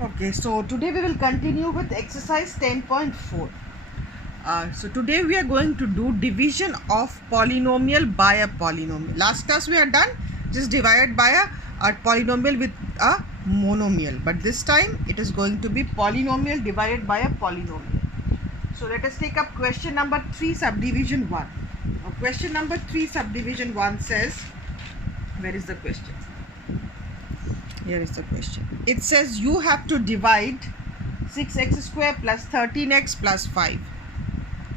Okay, so today we will continue with exercise 10.4. So today we are going to do division of polynomial by a polynomial. Last class we had done just divided by a polynomial with a monomial, but this time it is going to be polynomial divided by a polynomial. So let us take up question number 3 subdivision 1. Now, question number 3 subdivision 1 says, where is the question? Here is the question. It says you have to divide 6x square plus 13x plus 5.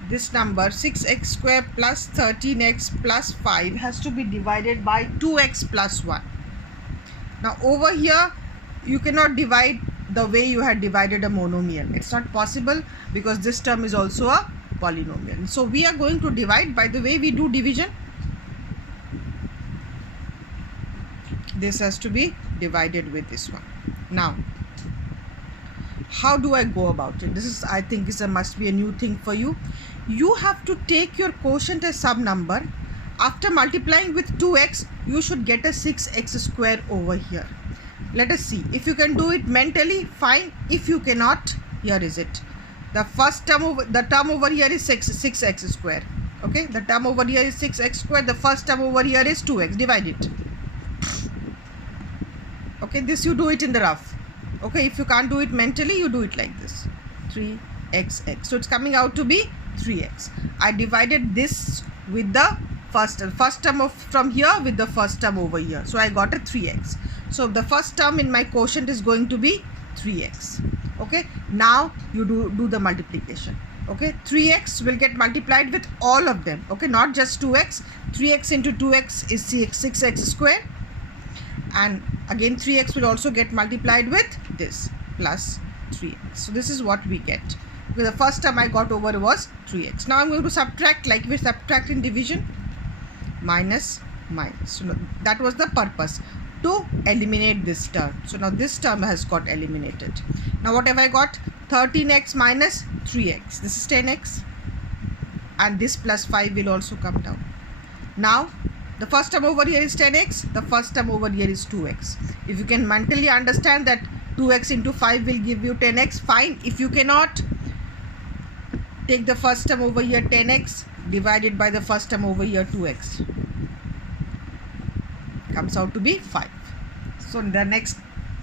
This number 6x square plus 13x plus 5 has to be divided by 2x plus 1. Now over here you cannot divide the way you had divided a monomial. It's not possible because this term is also a polynomial. So we are going to divide by the way we do division. This has to be divided with this one. Now how do I go about it? This is, I think, must be a new thing for you. You have to take your quotient as some number. After multiplying with 2x, you should get a 6x square over here. Let us see. If you can do it mentally, fine. If you cannot, here is it. The first term over, the term over here is 6x square. Okay, the term over here is 6x square. The first term over here is 2x. Divide it. Okay, this you do it in the rough. Okay, if you can't do it mentally, you do it like this. 3xx. So it's coming out to be 3x. I divided this with the first term of from here with the first term over here. So I got a 3x. So the first term in my quotient is going to be 3x. Okay, now you do the multiplication. Okay, 3x will get multiplied with all of them. Okay, not just 2x. 3x into 2x is 6x square. And again 3x will also get multiplied with this plus 3x. So this is what we get. Because the first term I got over was 3x. Now I'm going to subtract like we subtract in division. Minus. So now that was the purpose, to eliminate this term. So now this term has got eliminated. Now what have I got? 13x minus 3x. This is 10x. And this plus 5 will also come down. Now the first term over here is 10x. The first term over here is 2x. If you can mentally understand that 2x into 5 will give you 10x, fine. If you cannot, take the first term over here 10x divided by the first term over here 2x. Comes out to be 5. So the next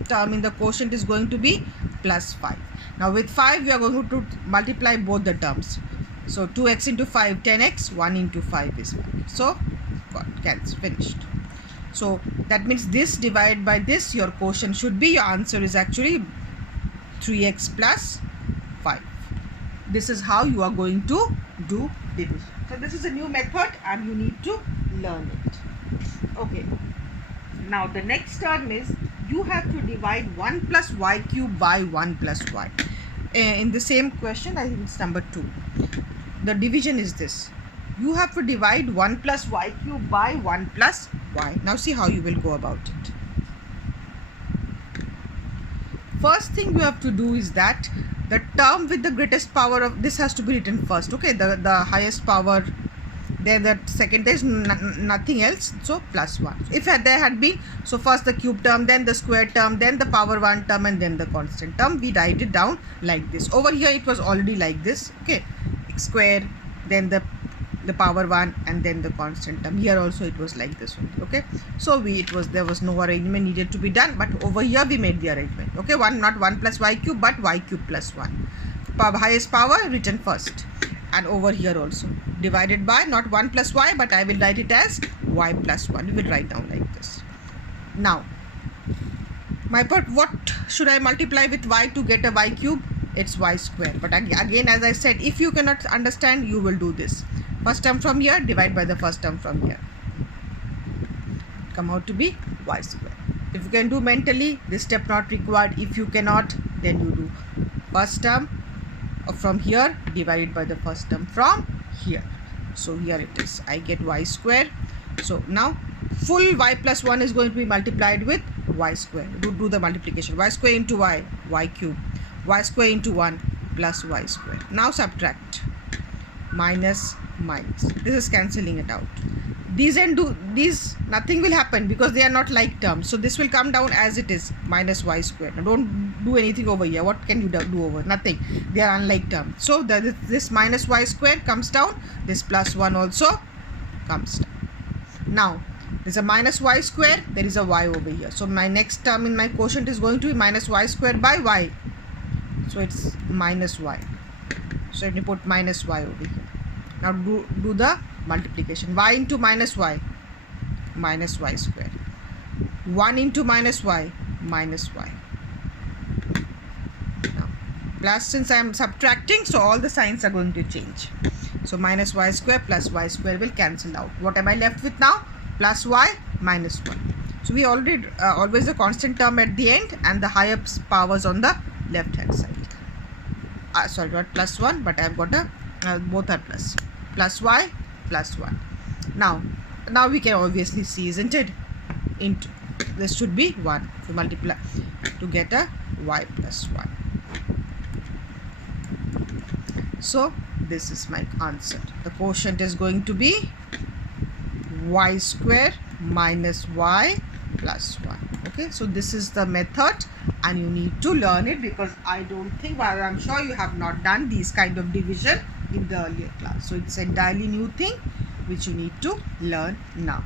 term in the quotient is going to be plus 5. Now with 5 we are going to multiply both the terms. So 2x into 5, 10x. 1 into 5 is 1. So cancel, finished. So that means this divided by this, your quotient should be, your answer is actually 3x plus 5. This is how you are going to do division. So this is a new method and you need to learn it. Okay. Now the next term is you have to divide 1 plus y cube by 1 plus y. In the same question, I think it's number 2. The division is this. You have to divide 1 plus y cube by 1 plus y. Now see how you will go about it. First thing you have to do is that the term with the greatest power of this has to be written first. Okay, the highest power, then the second is nothing else, so plus 1. If there had been, so first the cube term, then the square term, then the power 1 term, and then the constant term, we write it down like this. Over here it was already like this. Okay, square, then the power 1, and then the constant term. Here also it was like this only. Okay, so there was no arrangement needed to be done, but over here we made the arrangement. Okay, not 1 plus y cube, but y cube plus 1. Highest power written first, and over here also divided by not 1 plus y, but I will write it as y plus 1. We will write down like this. Now my part, what should I multiply with y to get a y cube? It's y square. But again, as I said, if you cannot understand, you will do this. First term from here, divide by the first term from here. Come out to be y square. If you can do mentally, this step not required. If you cannot, then you do first term from here divided by the first term from here. So here it is. I get y square. So now full y plus 1 is going to be multiplied with y square. Do the multiplication. Y square into y, y cube. Y square into 1 plus y square. Now subtract. Minus. This is cancelling it out. These nothing will happen because they are not like terms. So this will come down as it is, minus y square. Now don't do anything over here. What can you do over? Nothing. They are unlike terms. So this minus y square comes down. This plus 1 also comes down. Now, there's a minus y square. There is a y over here. So my next term in my quotient is going to be minus y square by y. So it's minus y. So let me put minus y over here. Now do the multiplication. Y into minus y square. 1 into minus y, minus y. Now, plus, since I am subtracting, so all the signs are going to change. So minus y square plus y square will cancel out. What am I left with now? Plus y minus 1. So we already always a constant term at the end and the higher powers on the left hand side. Sorry, not plus 1, but I have got a both are plus. Plus y plus 1. Now we can obviously see, isn't it? Into this should be 1 to multiply to get a y plus 1. So this is my answer. The quotient is going to be y square minus y plus 1. Okay, so this is the method and you need to learn it, because I don't think, well, I'm sure you have not done these kind of division in the earlier class. So it's an entirely new thing which you need to learn now.